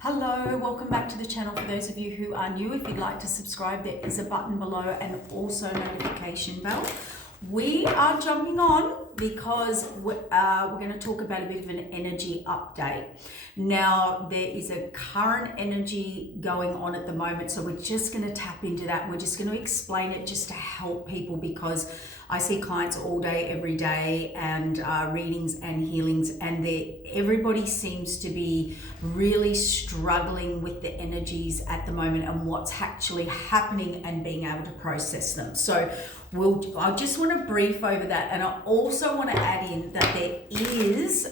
Hello, welcome back to the channel. For those of you who are new, if you'd like to subscribe, there is a button below and also notification bell. We are jumping on because we're going to talk about a bit of an energy update. Now, there is a current energy going on at the moment, so we're just going to tap into that. We're just going to explain it just to help people, because I see clients all day, every day, and readings and healings, and everybody seems to be really struggling with the energies at the moment and what's actually happening and being able to process them. So I just want to brief over that, and I also want to add in that there is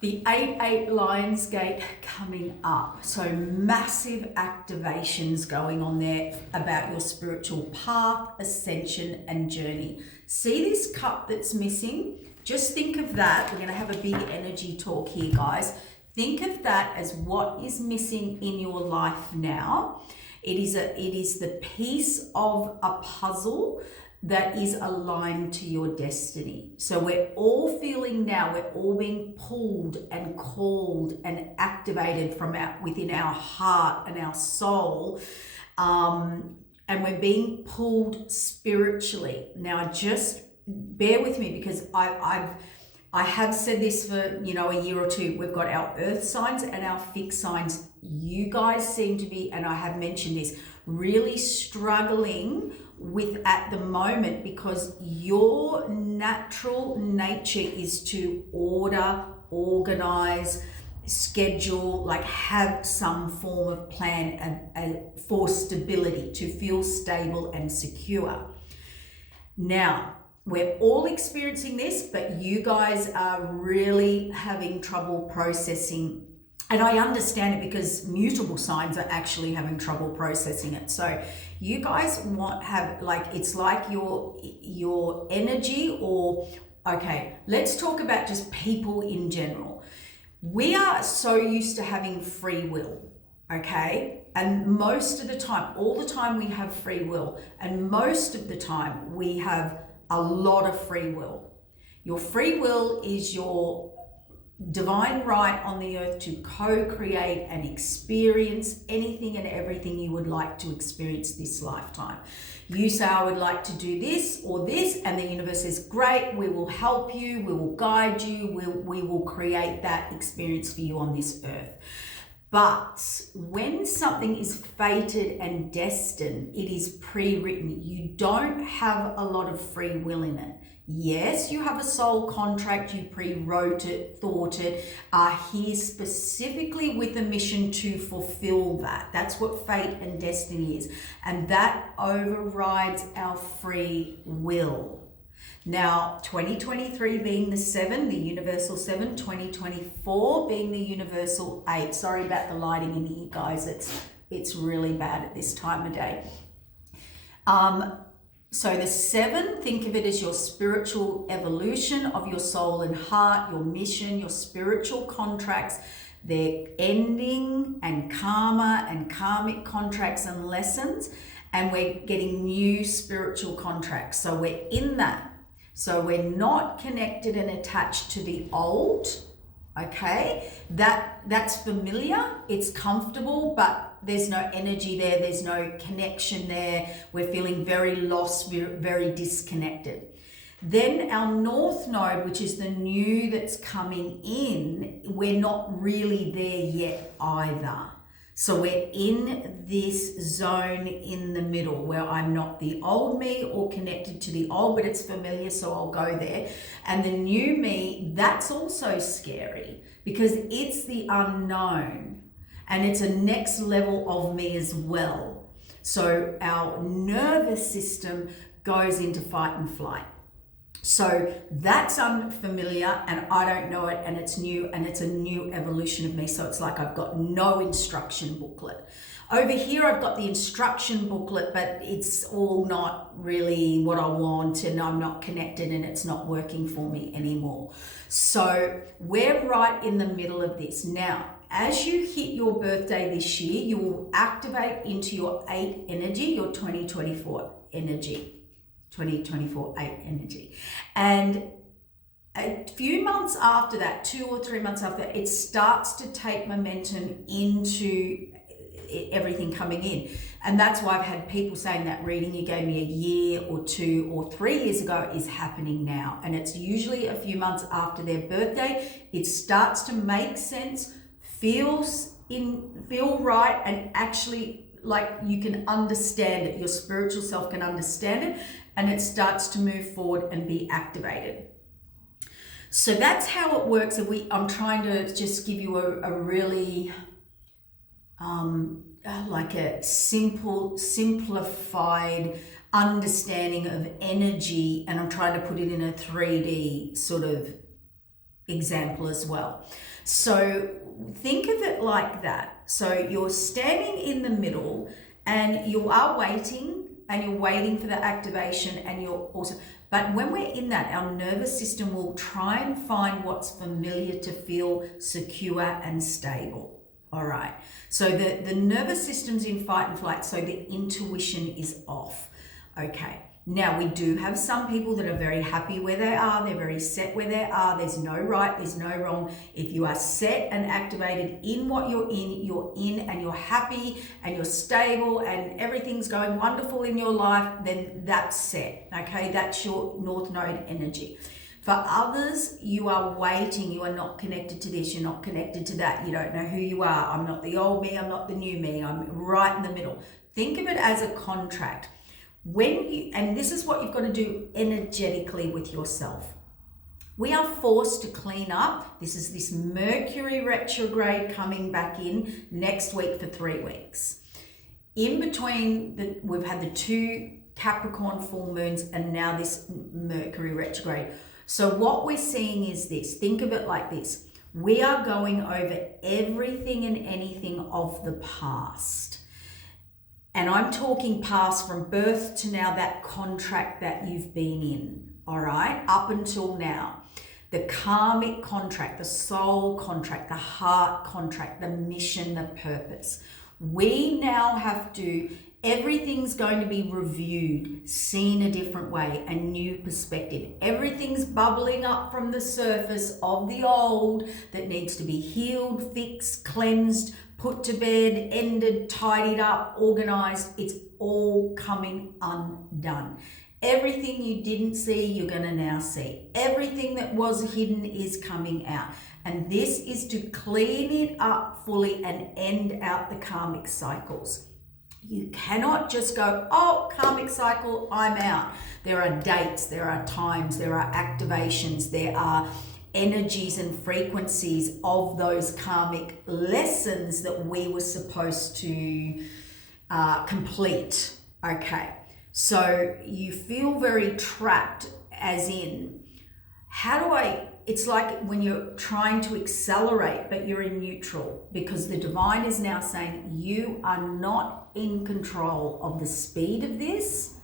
the 8 Lions gate coming up. So massive activations going on there about your spiritual path, ascension, and journey. See this cup that's missing? Just think of that. We're going to have a big energy talk here, guys. Think of that as what is missing in your life now. It is the piece of a puzzle that is aligned to your destiny. So we're all feeling now, we're all being pulled and called and activated from within our heart and our soul. And we're being pulled spiritually. Now, just bear with me, because I have said this for, a year or two. We've got our earth signs and our fixed signs. You guys seem to be, and I have mentioned this, really struggling with at the moment, because your natural nature is to order, organize, schedule, like have some form of plan for stability, to feel stable and secure. Now, we're all experiencing this, but you guys are really having trouble processing. And I understand it, because mutable signs are actually having trouble processing it. So you guys it's like your energy, or, okay, let's talk about just people in general. We are so used to having free will, okay? And most of the time, all the time, we have free will. And most of the time we have a lot of free will. Your free will is your divine right on the earth to co-create and experience anything and everything you would like to experience this lifetime. You say, I would like to do this or this, and the universe says, great, we will help you, we will guide you, we will create that experience for you on this earth. But when something is fated and destined, it is pre-written. You don't have a lot of free will in it. Yes, you have a soul contract, you pre-wrote it, thought it, are here specifically with a mission to fulfill that. That's what fate and destiny is. And that overrides our free will. Now, 2023 being the 7, the universal 7, 2024 being the universal 8. Sorry about the lighting in here, guys. It's really bad at this time of day. So the 7, think of it as your spiritual evolution of your soul and heart, your mission, your spiritual contracts. They're ending, and karma and karmic contracts and lessons, and we're getting new spiritual contracts. So we're in that. So we're not connected and attached to the old, okay? That's familiar, it's comfortable, but there's no energy there, there's no connection there. We're feeling very lost, very disconnected. Then our north node, which is the new that's coming in, we're not really there yet either. So we're in this zone in the middle where I'm not the old me or connected to the old, but it's familiar, so I'll go there. And the new me, that's also scary, because it's the unknown, and it's a next level of me as well. So our nervous system goes into fight and flight. So that's unfamiliar, and I don't know it, and it's new, and it's a new evolution of me. So it's like I've got no instruction booklet. Over here, I've got the instruction booklet, but it's all not really what I want, and I'm not connected, and it's not working for me anymore. So we're right in the middle of this. Now, as you hit your birthday this year, you will activate into your 8 energy, your 2024 energy. 2024 8 energy. And A few months after that, 2 or 3 months after that, it starts to take momentum into everything coming in. And that's why I've had people saying that reading you gave me a year or 2 or 3 years ago is happening now. And it's usually a few months after their birthday. It starts to make sense, feel right, and actually like you can understand it. Your spiritual self can understand it, and it starts to move forward and be activated. So that's how it works. And I'm trying to just give you a really like a simplified understanding of energy, and I'm trying to put it in a 3D sort of example as well. So think of it like that. So you're standing in the middle and you are waiting, and you're waiting for the activation, and you're also, but when we're in that, our nervous system will try and find what's familiar to feel secure and stable. All right. So the nervous system's in fight and flight, so the intuition is off. Okay. Now, we do have some people that are very happy where they are. They're very set where they are. There's no right, there's no wrong. If you are set and activated in what you're in and you're happy and you're stable and everything's going wonderful in your life, then that's set, okay? That's your North Node energy. For others, you are waiting. You are not connected to this. You're not connected to that. You don't know who you are. I'm not the old me. I'm not the new me. I'm right in the middle. Think of it as a contract. And this is what you've got to do energetically with yourself. We are forced to clean up. This Mercury retrograde coming back in next week for 3 weeks. In between, we've had the 2 Capricorn full moons and now this Mercury retrograde. So what we're seeing is this. Think of it like this. We are going over everything and anything of the past. And I'm talking past from birth to now, that contract that you've been in, all right, up until now. The karmic contract, the soul contract, the heart contract, the mission, the purpose. We now have to, everything's going to be reviewed, seen a different way, a new perspective. Everything's bubbling up from the surface of the old that needs to be healed, fixed, cleansed, put to bed, ended, tidied up, organized. It's all coming undone. Everything you didn't see, you're going to now see. Everything that was hidden is coming out. And this is to clean it up fully and end out the karmic cycles. You cannot just go, oh, karmic cycle, I'm out. There are dates, there are times, there are activations, there are energies and frequencies of those karmic lessons that we were supposed to complete. Okay, so you feel very trapped, as in, it's like when you're trying to accelerate, but you're in neutral, because the divine is now saying you are not in control of the speed of this,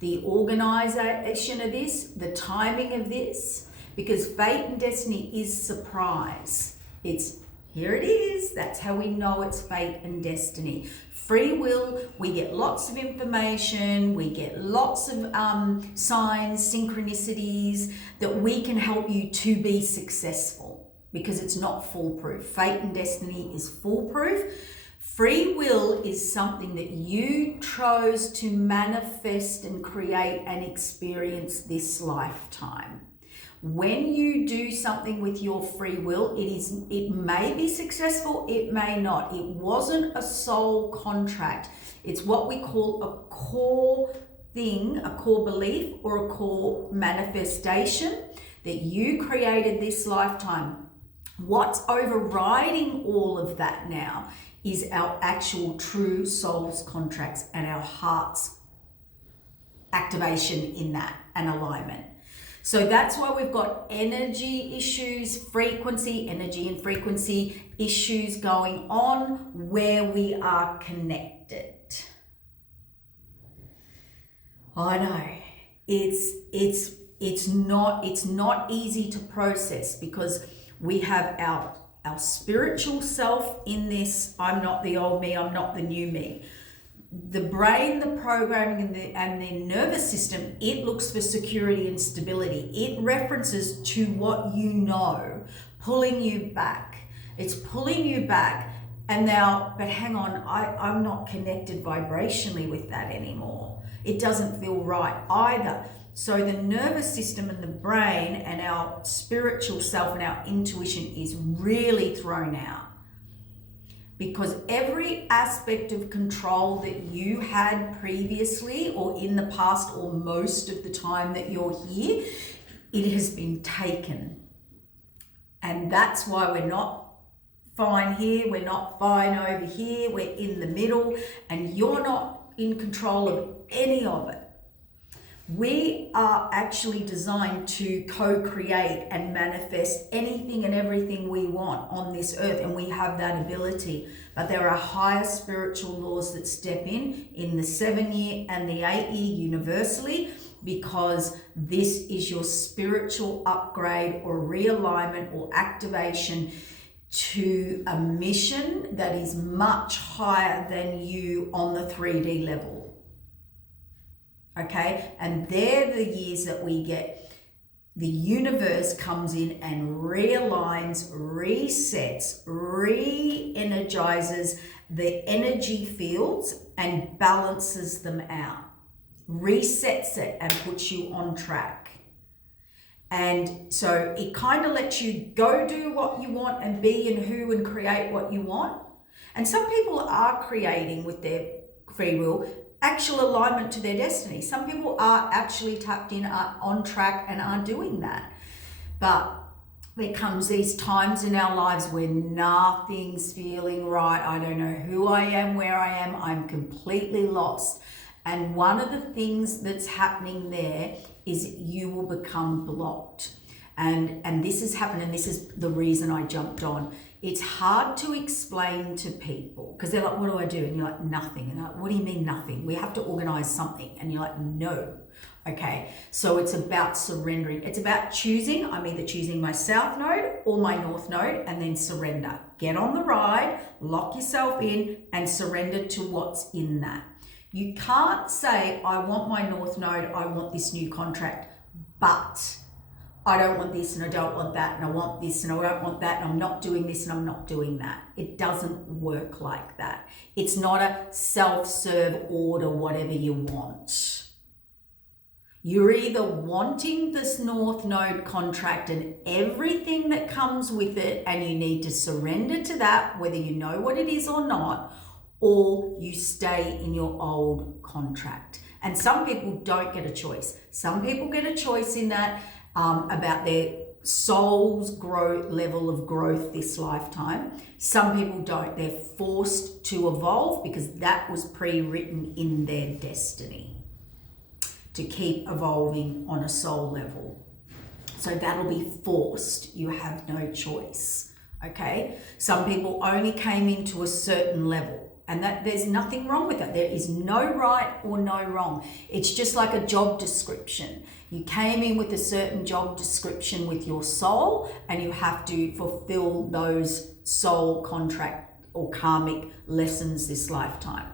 the organization of this, the timing of this. Because fate and destiny is surprise. It's here it is. That's how we know it's fate and destiny. Free will, we get lots of information. We get lots of signs, synchronicities that we can help you to be successful, because it's not foolproof. Fate and destiny is foolproof. Free will is something that you chose to manifest and create and experience this lifetime. When you do something with your free will, it may be successful, it may not. It wasn't a soul contract. It's what we call a core thing, a core belief, or a core manifestation that you created this lifetime. What's overriding all of that now is our actual true soul's contracts and our heart's activation in that and alignment. So that's why we've got energy issues, energy and frequency issues going on where we are connected. I know it's not easy to process, because we have our spiritual self in this, I'm not the old me, I'm not the new me. The brain, the programming, and the nervous system, it looks for security and stability. It references to what you know, pulling you back. It's pulling you back. And now, but hang on, I'm not connected vibrationally with that anymore. It doesn't feel right either. So the nervous system and the brain and our spiritual self and our intuition is really thrown out. Because every aspect of control that you had previously or in the past or most of the time that you're here, it has been taken. And that's why we're not fine here, we're not fine over here, we're in the middle, and you're not in control of any of it. We are actually designed to co-create and manifest anything and everything we want on this earth, and we have that ability. But there are higher spiritual laws that step in the 7-year and the 8-year universally, because this is your spiritual upgrade or realignment or activation to a mission that is much higher than you on the 3D level. Okay, and they're the years that we get. The universe comes in and realigns, resets, re-energizes the energy fields and balances them out, resets it and puts you on track. And so it kind of lets you go do what you want and be and who and create what you want. And some people are creating with their free will actual alignment to their destiny. Some people are actually tapped in, are on track and are doing that. But there comes these times in our lives where nothing's feeling right. I don't know who I am, where I am. I'm completely lost. And one of the things that's happening there is you will become blocked. And this has happened, and this is the reason I jumped on. It's hard to explain to people because they're like, what do I do? And you're like, nothing. And they're like, what do you mean nothing? We have to organize something. And you're like, no. Okay, so it's about surrendering. It's about choosing. I'm either choosing my south node or my north node, and then surrender. Get on the ride, lock yourself in, and surrender to what's in that. You can't say, I want my north node, I want this new contract, but I don't want this and I don't want that, and I want this and I don't want that, and I'm not doing this and I'm not doing that. It doesn't work like that. It's not a self-serve order, whatever you want. You're either wanting this north node contract and everything that comes with it, and you need to surrender to that, whether you know what it is or not, or you stay in your old contract. And some people don't get a choice. Some people get a choice in that about their soul's level of growth this lifetime. Some people don't. They're forced to evolve because that was pre-written in their destiny to keep evolving on a soul level. So that'll be forced. You have no choice. Okay? Some people only came into a certain level. And that there's nothing wrong with that. There is no right or no wrong. It's just like a job description. You came in with a certain job description with your soul, and you have to fulfill those soul contract or karmic lessons this lifetime.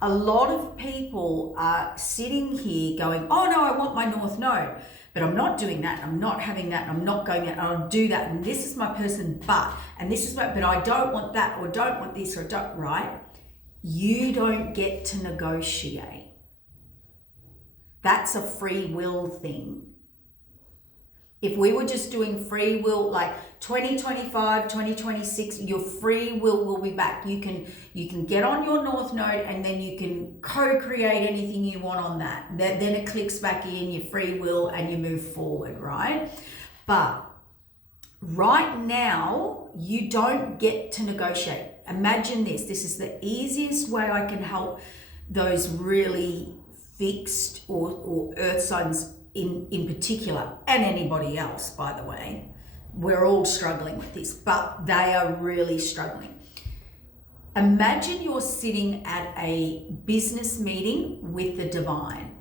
A lot of people are sitting here going, oh no, I want my north node, but I'm not doing that, I'm not having that, I'm not going that, and I'll do that, and this is my person, but I don't want that, or don't want this, or don't, right? You don't get to negotiate. That's a free will thing. If we were just doing free will, like 2025, 2026, your free will be back. You can get on your north node, and then you can co-create anything you want on that. Then it clicks back in your free will and you move forward, right? But right now, you don't get to negotiate. Imagine this. This is the easiest way I can help those really fixed or earth signs in particular, and anybody else, by the way. We're all struggling with this, but they are really struggling. Imagine you're sitting at a business meeting with the divine,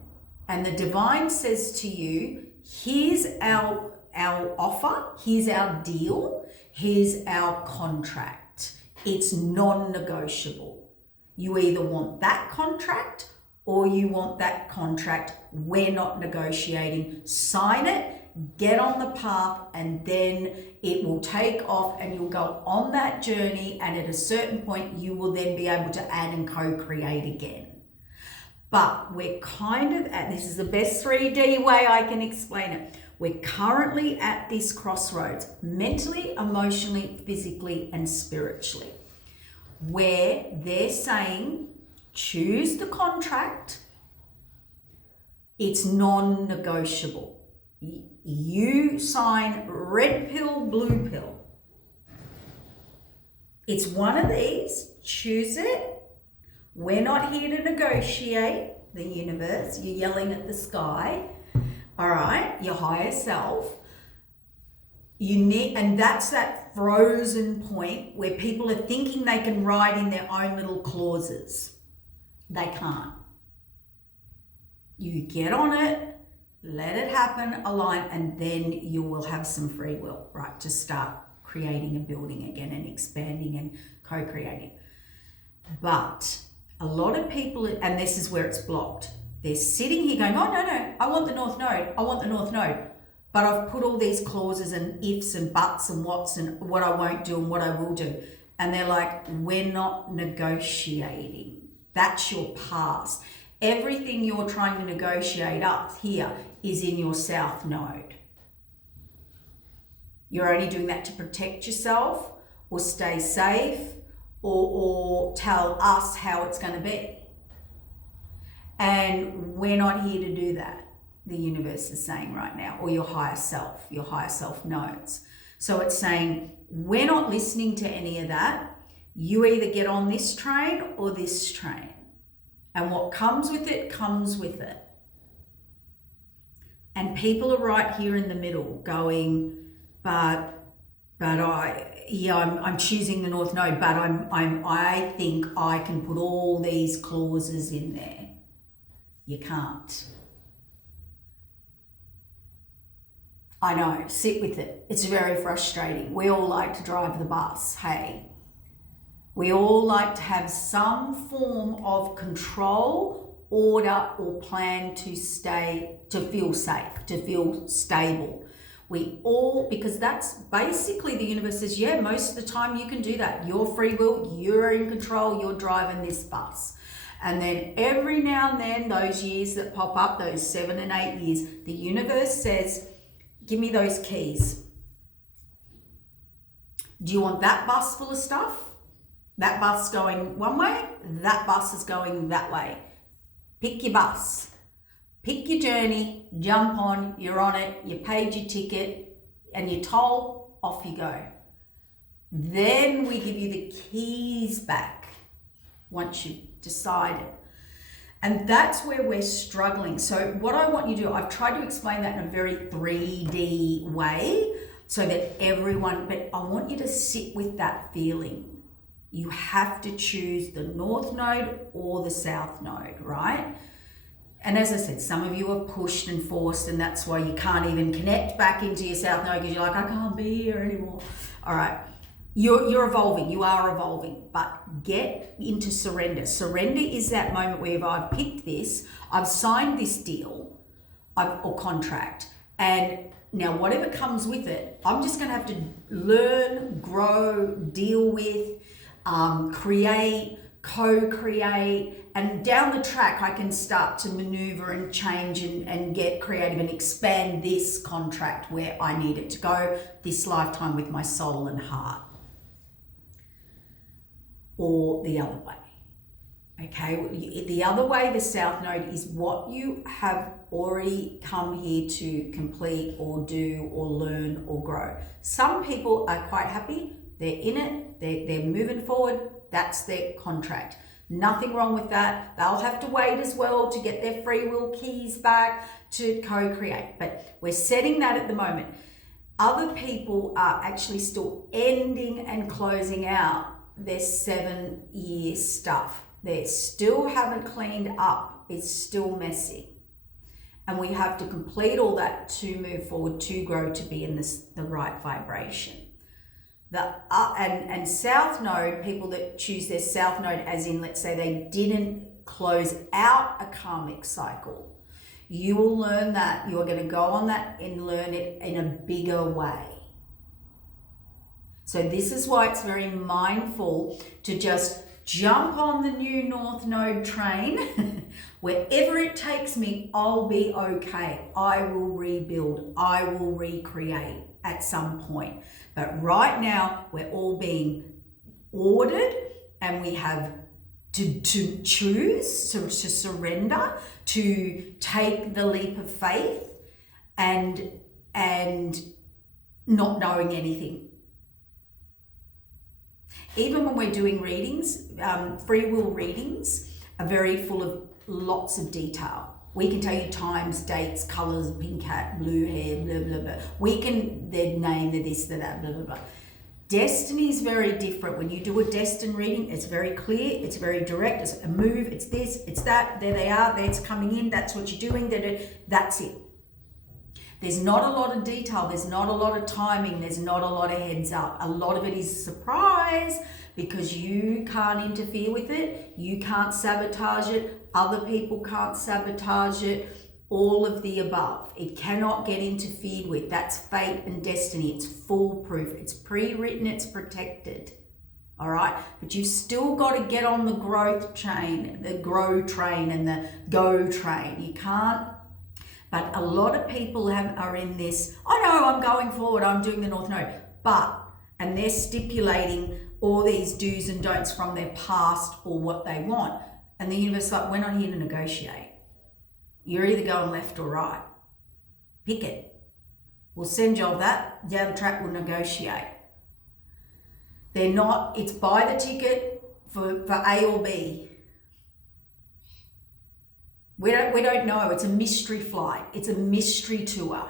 and the divine says to you, here's our offer, here's our deal, here's our contract. It's non-negotiable. You either want that contract or you want that contract. We're not negotiating. Sign it, get on the path, and then it will take off and you'll go on that journey, and at a certain point you will then be able to add and co-create again. But we're kind of at, this is the best 3D way I can explain it. We're currently at this crossroads, mentally, emotionally, physically, and spiritually, where they're saying, choose the contract. It's non-negotiable. You sign red pill, blue pill. It's one of these, choose it. We're not here to negotiate, the universe. You're yelling at the sky. All right, your higher self. You need, and that's that frozen point where people are thinking they can write in their own little clauses. They can't. You get on it, let it happen, align, and then you will have some free will, right, to start creating and building again and expanding and co-creating. But a lot of people, and this is where it's blocked, they're sitting here going, oh, no, I want the North Node. I want the North Node. But I've put all these clauses and ifs and buts and whats and what I won't do and what I will do. And they're like, we're not negotiating. That's your past. Everything you're trying to negotiate up here is in your South Node. You're only doing that to protect yourself or stay safe or tell us how it's going to be. And we're not here to do that, the universe is saying right now, or your higher self knows. So it's saying, we're not listening to any of that. You either get on this train or this train. And what comes with it, comes with it. And people are right here in the middle going, I'm choosing the North Node, but I think I can put all these clauses in there. You can't. I know, sit with it. It's very frustrating. We all like to drive the bus, hey. We all like to have some form of control, order, or plan to feel safe, to feel stable. We all, because that's basically the universe says, yeah, most of the time you can do that. Your free will, you're in control, you're driving this bus. And then every now and then, those years that pop up, those 7 and 8 years, the universe says, give me those keys. Do you want that bus full of stuff? That bus going one way, that bus is going that way. Pick your bus. Pick your journey, jump on, you're on it, you paid your ticket, and your toll, off you go. Then we give you the keys back once you've decided. And that's where we're struggling. So what I want you to do, I've tried to explain that in a very 3D way so that everyone, but I want you to sit with that feeling. You have to choose the North Node or the South Node, right? And as I said, some of you are pushed and forced, and that's why you can't even connect back into your South Node because you're like, I can't be here anymore. All right. You're evolving, you are evolving, but get into surrender. Surrender is that moment where I've picked this, I've signed this deal or contract, and now whatever comes with it, I'm just going to have to learn, grow, deal with, create, co-create, and down the track I can start to maneuver and change and get creative and expand this contract where I need it to go this lifetime with my soul and heart. Or the other way. Okay, the other way, the South Node, is what you have already come here to complete or do or learn or grow. Some people are quite happy, they're in it, they're moving forward, that's their contract. Nothing wrong with that. They'll have to wait as well to get their free will keys back to co-create, but we're setting that at the moment. Other people are actually still ending and closing out their 7-year stuff. They still haven't cleaned up. It's still messy. And we have to complete all that to move forward, to grow, to be in the right vibration. And south node, people that choose their south node, as in, let's say they didn't close out a karmic cycle, you will learn that. You are going to go on that and learn it in a bigger way. So this is why it's very mindful to just jump on the new North Node train. Wherever it takes me, I'll be okay. I will rebuild. I will recreate at some point. But right now, we're all being ordered, and we have to choose, to surrender, to take the leap of faith, and not knowing anything. Even when we're doing readings, free will readings are very full of lots of detail. We can tell you times, dates, colors, pink hat, blue hair, blah, blah, blah. We can, their name, the this, the that, blah, blah, blah. Destiny is very different. When you do a destined reading, it's very clear, it's very direct, it's a move, it's this, it's that, there they are, that's coming in, that's what you're doing, that's it. There's not a lot of detail, there's not a lot of timing, there's not a lot of heads up. A lot of it is surprise because you can't interfere with it, you can't sabotage it, other people can't sabotage it, all of the above. It cannot get interfered with. That's fate and destiny. It's foolproof. It's pre-written, it's protected. All right, but you've still got to get on the growth train, the grow train and the go train. You can't. But a lot of people are in this, oh no, I'm going forward, I'm doing the North Node. And they're stipulating all these do's and don'ts from their past or what they want. And the universe is like, we're not here to negotiate. You're either going left or right. Pick it. We'll send you all that, down the track, we'll negotiate. They're not, it's buy the ticket for A or B. We don't know. It's a mystery flight. It's a mystery tour.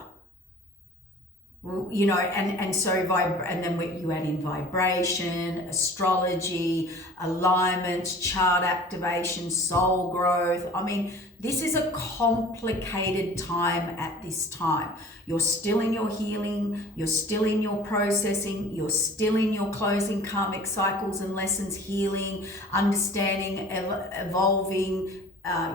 You know, and so and then you add in vibration, astrology, alignments, chart activation, soul growth. I mean, this is a complicated time at this time. You're still in your healing, you're still in your processing, you're still in your closing karmic cycles and lessons, healing, understanding, evolving,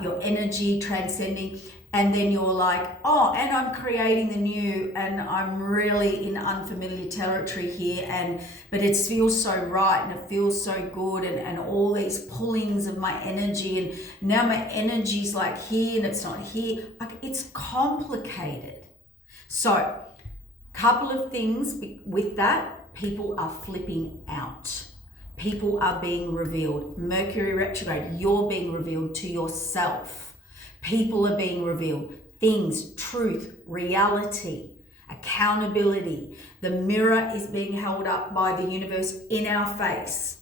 your energy transcending, and then you're like, oh, and I'm creating the new, and I'm really in unfamiliar territory here, but it feels so right and it feels so good, and all these pullings of my energy, and now my energy's like here and it's not here. Like, it's complicated. So, couple of things with that. People are flipping out. People are being revealed. Mercury retrograde, you're being revealed to yourself. People are being revealed. Things, truth, reality, accountability. The mirror is being held up by the universe in our face.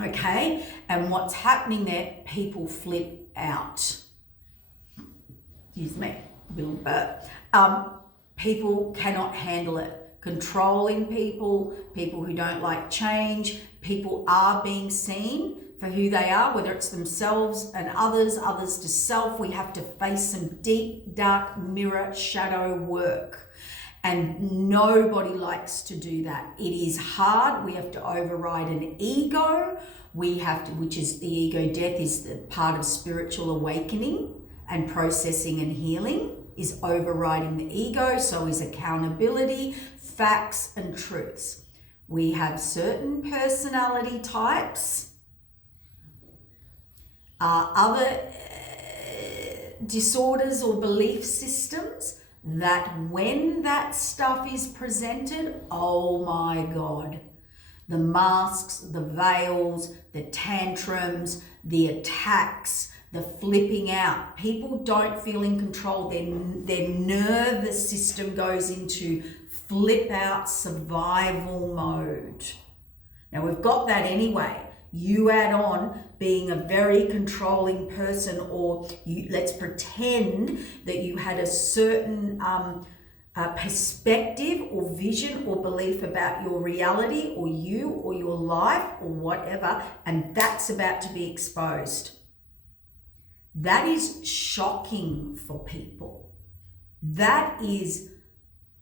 Okay? And what's happening there, people flip out. Excuse me, little burp. People cannot handle it. Controlling people who don't like change, people are being seen for who they are, whether it's themselves and others to self. We have to face some deep, dark mirror shadow work. And nobody likes to do that. It is hard. We have to override an ego. Which is the ego death, is the part of spiritual awakening and processing and healing, is overriding the ego. So is accountability, facts and truths. We have certain personality types, other disorders or belief systems that when that stuff is presented, oh my God, the masks, the veils, the tantrums, the attacks, the flipping out. People don't feel in control. Their nervous system goes into flip out survival mode. Now we've got that anyway. You add on being a very controlling person, or let's pretend that you had a certain perspective or vision or belief about your reality or you or your life or whatever, and that's about to be exposed. That is shocking for people. That is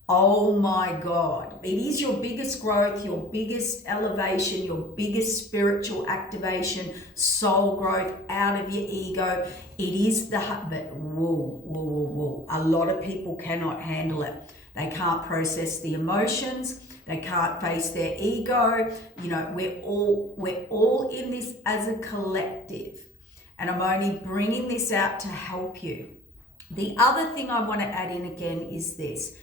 Oh my God. It is your biggest growth, your biggest elevation, your biggest spiritual activation, soul growth out of your ego. It is but whoa. A lot of people cannot handle it. They can't process the emotions. They can't face their ego. You know, we're all in this as a collective. And I'm only bringing this out to help you. The other thing I want to add in again is this.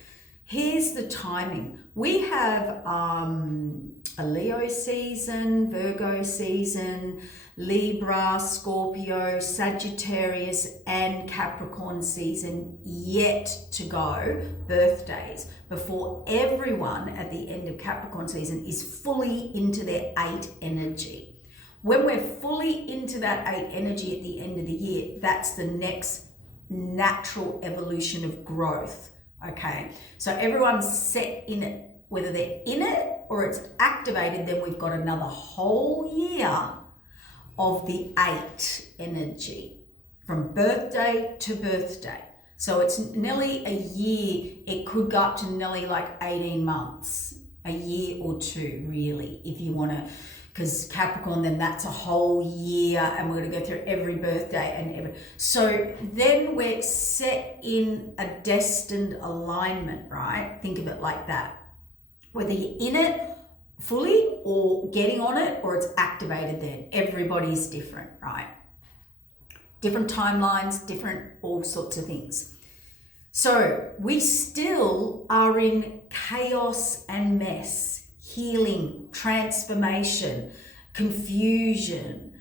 Here's the timing. We have a Leo season, Virgo season, Libra, Scorpio, Sagittarius, and Capricorn season yet to go, birthdays, before everyone at the end of Capricorn season is fully into their 8 energy. When we're fully into that 8 energy at the end of the year, that's the next natural evolution of growth. Okay, so everyone's set in it, whether they're in it or it's activated, then we've got another whole year of the 8 energy from birthday to birthday. So it's nearly a year. It could go up to nearly like 18 months, a year or two, really, if you want to, because Capricorn, then that's a whole year, and we're going to go through every birthday and every. So then we're set in a destined alignment, right? Think of it like that. Whether you're in it fully or getting on it or it's activated then. Everybody's different, right? Different timelines, different all sorts of things. So we still are in chaos and mess. Healing, transformation, confusion.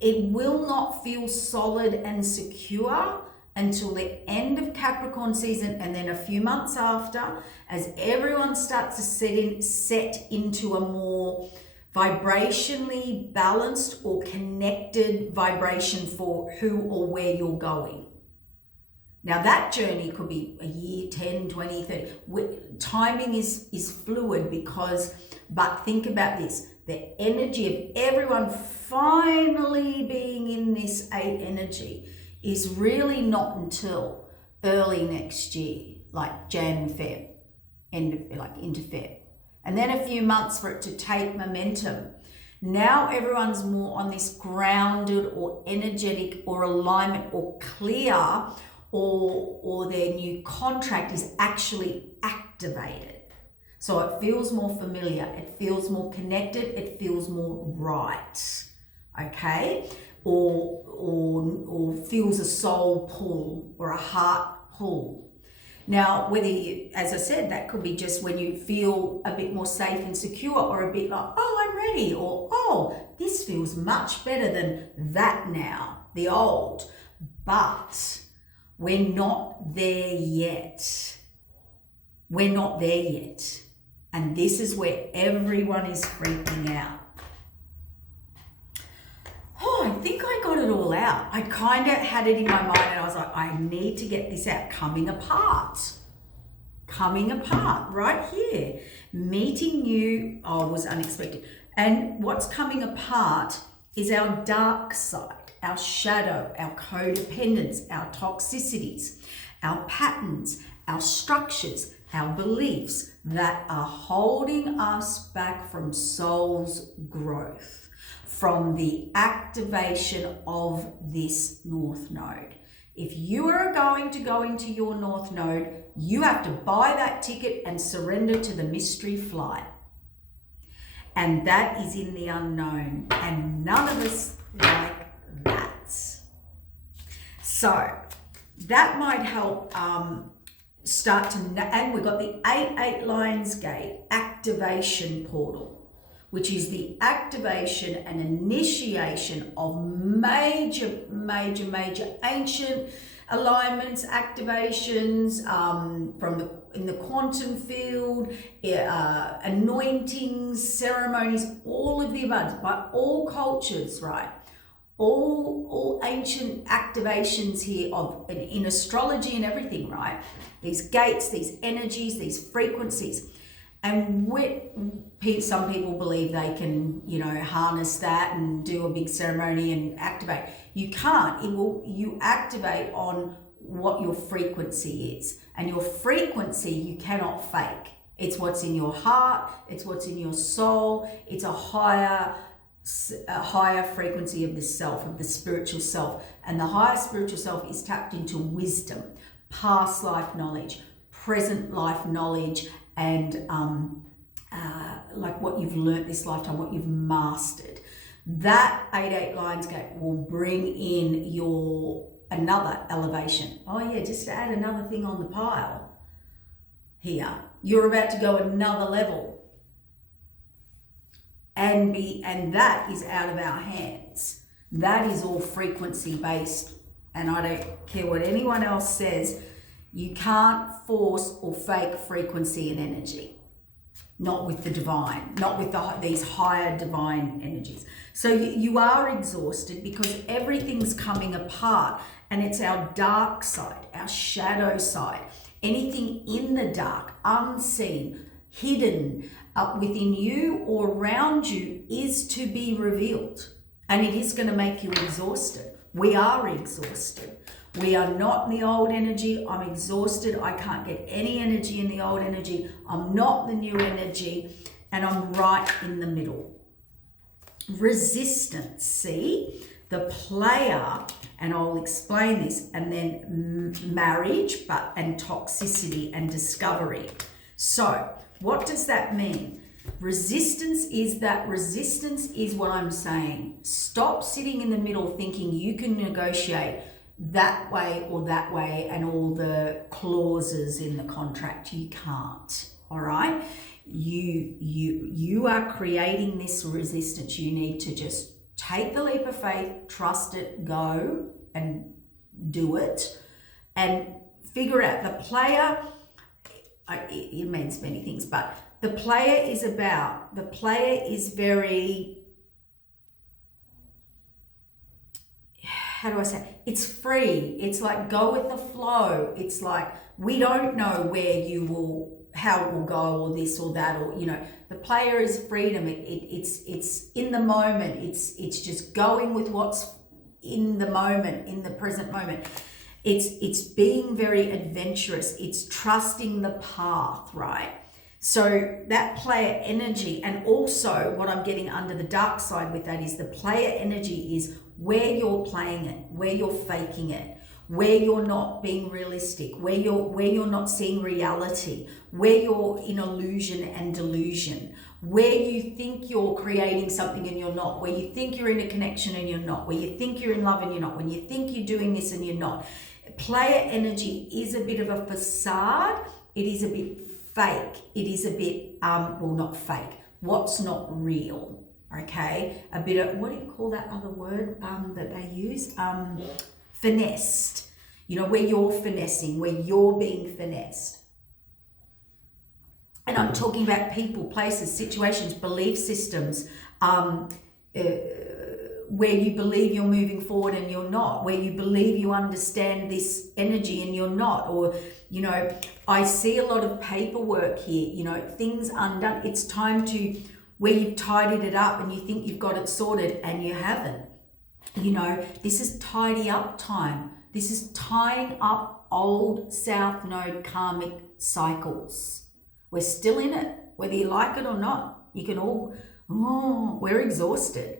It will not feel solid and secure until the end of Capricorn season, and then a few months after, as everyone starts to set into a more vibrationally balanced or connected vibration for who or where you're going. Now that journey could be a year, 10, 20, 30. Timing is fluid but think about this, the energy of everyone finally being in this 8 energy is really not until early next year, like Jan, Feb, into Feb. And then a few months for it to take momentum. Now everyone's more on this grounded or energetic or alignment or clear, or their new contract is actually activated. So it feels more familiar, it feels more connected, it feels more right, okay? Or feels a soul pull or a heart pull. Now, whether you, as I said, that could be just when you feel a bit more safe and secure, or a bit like, oh, I'm ready, or oh, this feels much better than that now, the old. But we're not there yet. We're not there yet. And this is where everyone is freaking out. Oh, I think I got it all out. I kind of had it in my mind and I was like, I need to get this out. Coming apart right here. Meeting you, was unexpected. And what's coming apart is our dark side. Our shadow, our codependence, our toxicities, our patterns, our structures, our beliefs that are holding us back from soul's growth, from the activation of this North Node. If you are going to go into your North Node, you have to buy that ticket and surrender to the mystery flight. And that is in the unknown, and none of us like that. So that might help start to, and we've got the 8 lions gate activation portal, which is the activation and initiation of major ancient alignments, activations in the quantum field, anointings, ceremonies, all of the above, by all cultures, right? All ancient activations here in astrology and everything, right? These gates, these energies, these frequencies. And some people believe they can, harness that and do a big ceremony and activate. You can't. You activate on what your frequency is. And your frequency you cannot fake. It's what's in your heart, it's what's in your soul, it's a higher frequency of the self, of the spiritual self. And the higher spiritual self is tapped into wisdom, past life knowledge, present life knowledge, and like what you've learnt this lifetime, what you've mastered. That 8 Lions gate will bring in your another elevation. Oh yeah, just to add another thing on the pile here. You're about to go another level. And that is out of our hands. That is all frequency based. And I don't care what anyone else says. You can't force or fake frequency and energy. Not with the divine, not with these higher divine energies. So you are exhausted because everything's coming apart, and it's our dark side, our shadow side. Anything in the dark, unseen, hidden within you or around you is to be revealed, and it is going to make you exhausted. We are exhausted. We are not in the old energy. I'm exhausted. I can't get any energy in the old energy. I'm not the new energy, and I'm right in the middle. Resistance, see? The player, and I'll explain this, and then marriage, and toxicity and discovery. So, what does that mean? Resistance is what I'm saying. Stop sitting in the middle thinking you can negotiate that way or that way and all the clauses in the contract. You can't, all right? You are creating this resistance. You need to just take the leap of faith, trust it, go and do it, and figure out the player. It means many things, but the player is very, how do I say? It's free. It's like go with the flow. It's like we don't know how it will go, or this or that, or the player is freedom. It's in the moment. It's just going with what's in the moment, in the present moment. It's being very adventurous. It's trusting the path, right? So that player energy, and also what I'm getting under the dark side with that is the player energy is where you're playing it, where you're faking it, where you're not being realistic, where you're not seeing reality, where you're in illusion and delusion, where you think you're creating something and you're not, where you think you're in a connection and you're not, where you think you're in love and you're not, when you think you're doing this and you're not. Player energy is a bit of a facade. It is a bit fake. It is a bit, not fake. What's not real, okay? A bit of, what do you call that other word that they use? Finessed. Where you're finessing, where you're being finessed. And I'm talking about people, places, situations, belief systems, where you believe you're moving forward and you're not, where you believe you understand this energy and you're not, or, I see a lot of paperwork here, things undone. It's time to, where you've tidied it up and you think you've got it sorted and you haven't. This is tidy up time. This is tying up old South Node karmic cycles. We're still in it, whether you like it or not. You can all, we're exhausted.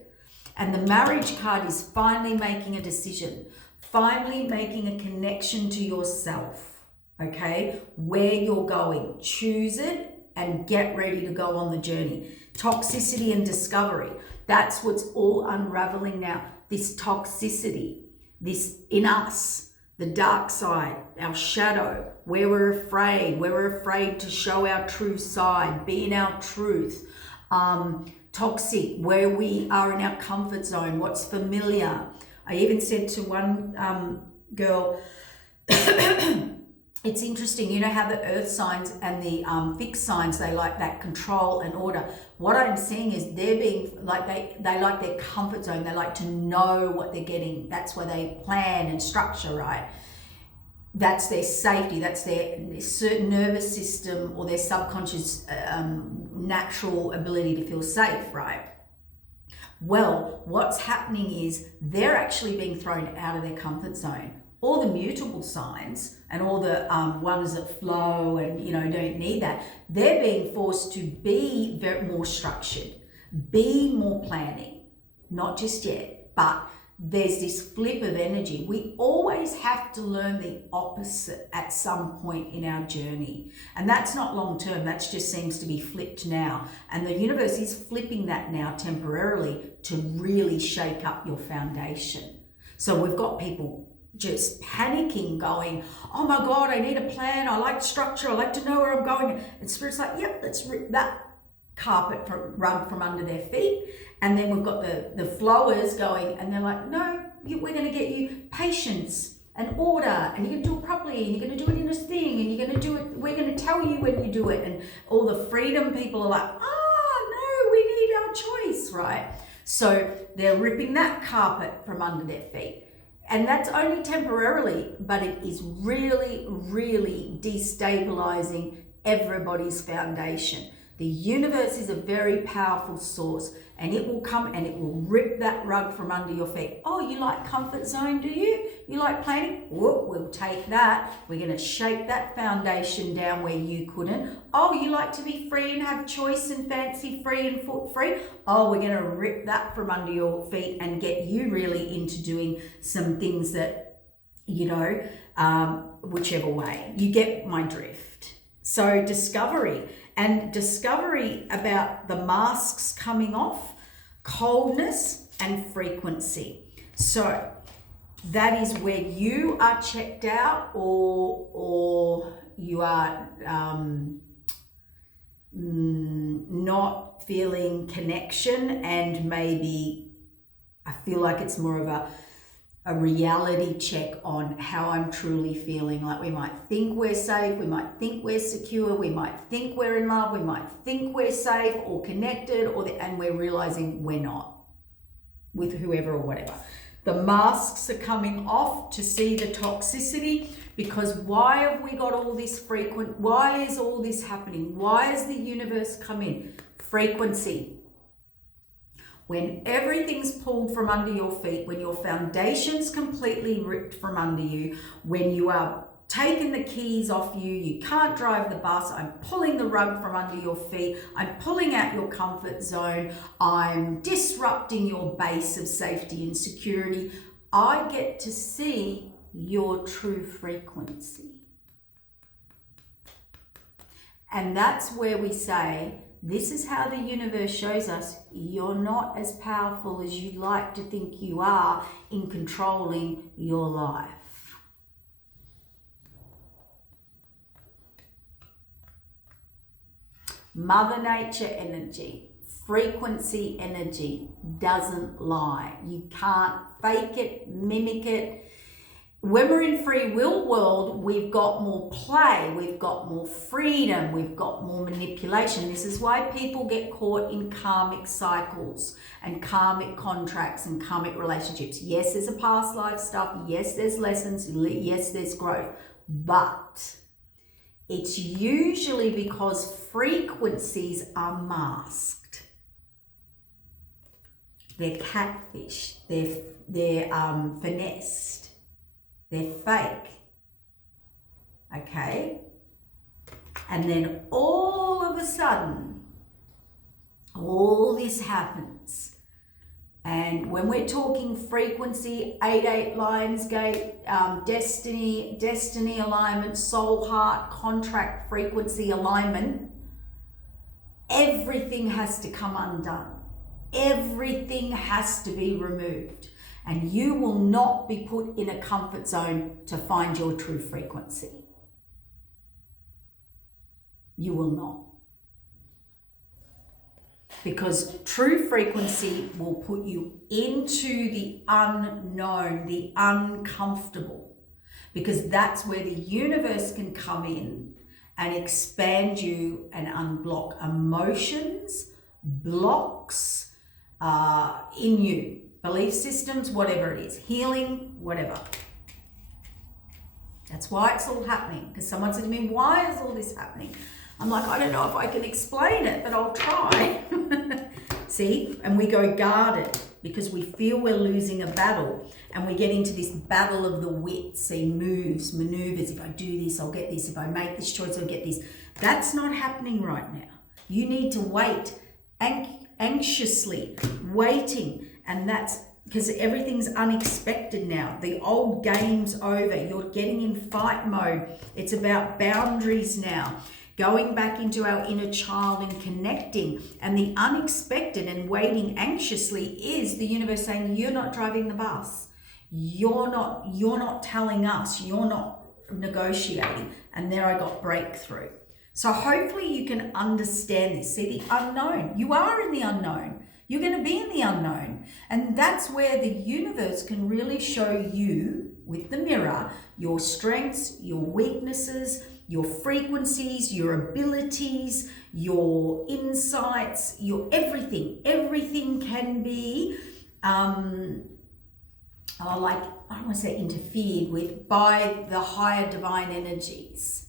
And the marriage card is finally making a decision, finally making a connection to yourself, okay? Where you're going, choose it and get ready to go on the journey. Toxicity and discovery, that's what's all unraveling now. This toxicity, this in us, the dark side, our shadow, where we're afraid to show our true side, be in our truth. Toxic, where we are in our comfort zone, what's familiar. I even said to one girl, it's interesting, how the earth signs and the fixed signs, they like that control and order. What I'm seeing is they're being like, they like their comfort zone. They like to know what they're getting. That's where they plan and structure, right? That's their safety. That's their certain nervous system or their subconscious natural ability to feel safe, right? Well, what's happening is they're actually being thrown out of their comfort zone. All the mutable signs and all the ones that flow and, don't need that, they're being forced to be more structured, be more planning. Not just yet, but there's this flip of energy. We always have to learn the opposite at some point in our journey. And that's not long term, that just seems to be flipped now. And the universe is flipping that now temporarily to really shake up your foundation. So we've got people just panicking, going, oh my God, I need a plan. I like structure. I like to know where I'm going. And Spirit's like, yep, let's rip that rug from under their feet. And then we've got the flowers going, and they're like, no, we're going to get you patience and order, and you're going to do it properly, and you're going to do it in this thing, and you're going to do it, we're going to tell you when you do it. And all the freedom people are like, no, we need our choice, right? So they're ripping that carpet from under their feet. And that's only temporarily, but it is really, really destabilizing everybody's foundation. The universe is a very powerful source, and it will come and it will rip that rug from under your feet. Oh, you like comfort zone, do you? You like planning? Whoop, we'll take that. We're going to shake that foundation down where you couldn't. Oh, you like to be free and have choice and fancy free and foot free? Oh, we're going to rip that from under your feet and get you really into doing some things that, whichever way. You get my drift. So discovery about the masks coming off, coldness and frequency. So that is where you are checked out, or you are not feeling connection, and maybe I feel like it's more of a reality check on how I'm truly feeling. Like we might think we're safe, we might think we're secure, we might think we're in love, we might think we're safe or connected, and we're realizing we're not with whoever or whatever. The masks are coming off to see the toxicity, because why have we got all this why is all this happening? Why has the universe come in? Frequency. When everything's pulled from under your feet, when your foundation's completely ripped from under you, when you are taking the keys off you, you can't drive the bus, I'm pulling the rug from under your feet, I'm pulling out your comfort zone, I'm disrupting your base of safety and security, I get to see your true frequency. And that's where we say, this is how the universe shows us you're not as powerful as you'd like to think you are in controlling your life. Mother Nature energy, frequency energy doesn't lie. You can't fake it, mimic it. When we're in free will world, we've got more play, we've got more freedom, we've got more manipulation. This is why people get caught in karmic cycles and karmic contracts and karmic relationships. Yes, there's a past life stuff. Yes, there's lessons. Yes, there's growth. But it's usually because frequencies are masked. They're catfish. They're finessed. They're fake, okay? And then all of a sudden, all this happens. And when we're talking frequency, 8 Lions Gate, destiny alignment, soul heart, contract frequency alignment, everything has to come undone. Everything has to be removed. And you will not be put in a comfort zone to find your true frequency. You will not. Because true frequency will put you into the unknown, the uncomfortable. Because that's where the universe can come in and expand you and unblock emotions, blocks in you. Belief systems, whatever it is, healing, whatever. That's why it's all happening. Because someone said to me, why is all this happening? I'm like, I don't know if I can explain it, but I'll try. See? And we go guarded because we feel we're losing a battle. And we get into this battle of the wits. See, moves, maneuvers. If I do this, I'll get this. If I make this choice, I'll get this. That's not happening right now. You need to wait, anxiously waiting. And that's because everything's unexpected now. The old game's over. You're getting in fight mode. It's about boundaries now. Going back into our inner child and connecting. And the unexpected and waiting anxiously is the universe saying, you're not driving the bus. You're not telling us. You're not negotiating. And there I got breakthrough. So hopefully you can understand this. See, the unknown. You are in the unknown. You're going to be in the unknown. And that's where the universe can really show you with the mirror your strengths, your weaknesses, your frequencies, your abilities, your insights, your everything. Everything can be, I don't want to say interfered with by the higher divine energies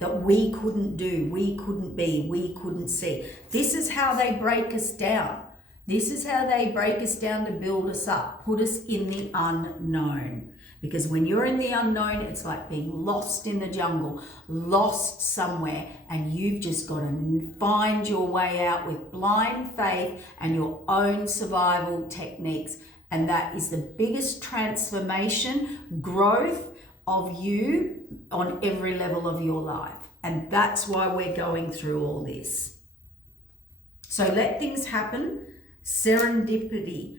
that we couldn't do, we couldn't be, we couldn't see. This is how they break us down. This is how they break us down to build us up, put us in the unknown. Because when you're in the unknown, it's like being lost in the jungle, lost somewhere, and you've just got to find your way out with blind faith and your own survival techniques. And that is the biggest transformation, growth of you on every level of your life. And that's why we're going through all this. So let things happen. Serendipity.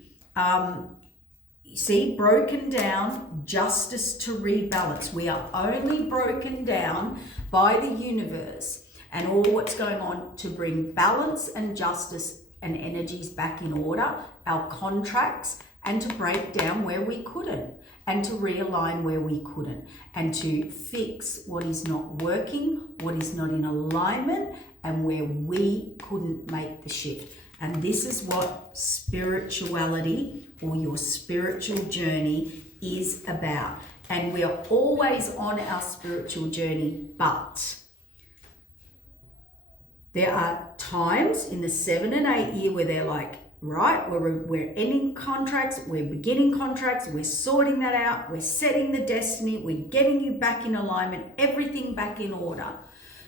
See, broken down, justice to rebalance. We are only broken down by the universe and all what's going on to bring balance and justice and energies back in order, our contracts, and to break down where we couldn't, and to realign where we couldn't, and to fix what is not working, what is not in alignment, and where we couldn't make the shift. And this is what spirituality or your spiritual journey is about. And we are always on our spiritual journey, but there are times in the 7 and 8 year where they're like, right, we're ending contracts, we're beginning contracts, we're sorting that out, we're setting the destiny, we're getting you back in alignment, everything back in order.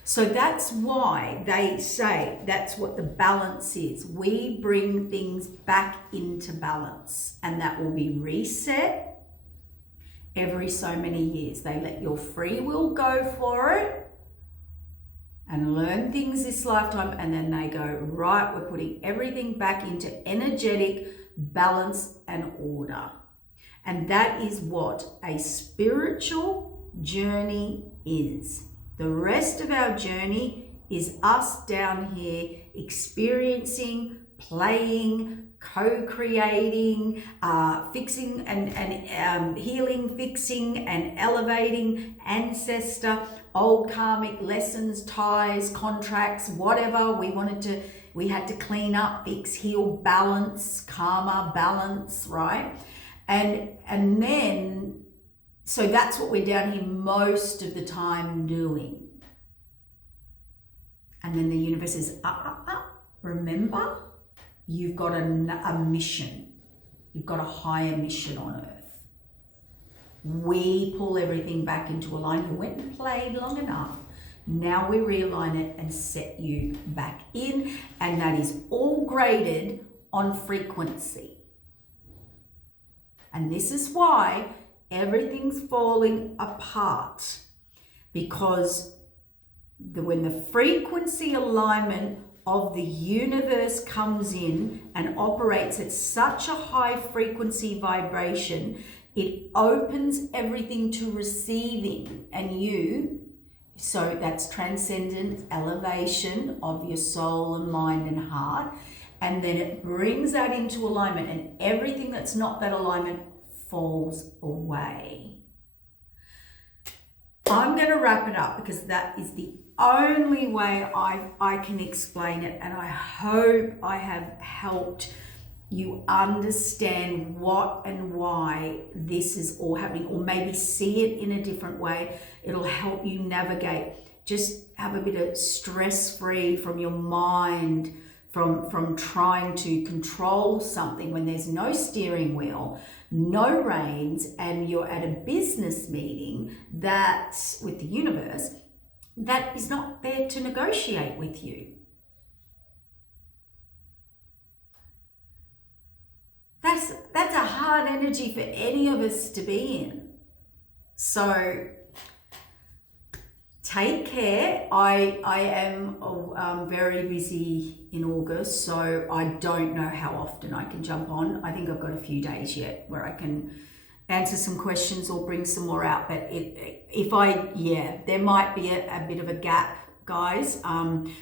So that's why they say that's what the balance is. We bring things back into balance, and that will be reset every so many years. They let your free will go for it and learn things this lifetime, and then they go, right, we're putting everything back into energetic balance and order. And that is what a spiritual journey is. The rest of our journey is us down here experiencing, playing, co-creating, fixing and healing, fixing and elevating ancestor, old karmic lessons, ties, contracts, whatever we had to clean up, fix, heal, balance, karma, balance, right? And then, so that's what we're down here most of the time doing. And then the universe says, remember, you've got a mission. You've got a higher mission on earth. We pull everything back into alignment. You went and played long enough. Now we realign it and set you back in. And that is all graded on frequency. And this is why everything's falling apart, because when the frequency alignment of the universe comes in and operates at such a high frequency vibration, it opens everything to receiving and you. So that's transcendent elevation of your soul and mind and heart. And then it brings that into alignment, and everything that's not that alignment falls away. I'm going to wrap it up because that is the only way I can explain it, and I hope I have helped you understand what and why this is all happening, or maybe see it in a different way. It'll help you navigate. Just have a bit of stress-free from your mind from trying to control something when there's no steering wheel, no reins, and you're at a business meeting that with the universe that is not there to negotiate with you. That's a hard energy for any of us to be in. So take care. I am very busy in August, so I don't know how often I can jump on. I think I've got a few days yet where I can answer some questions or bring some more out. But there might be a bit of a gap, guys.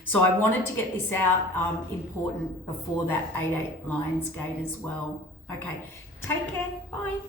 So I wanted to get this out important before that 8/8 Lions gate as well. Okay, take care. Bye.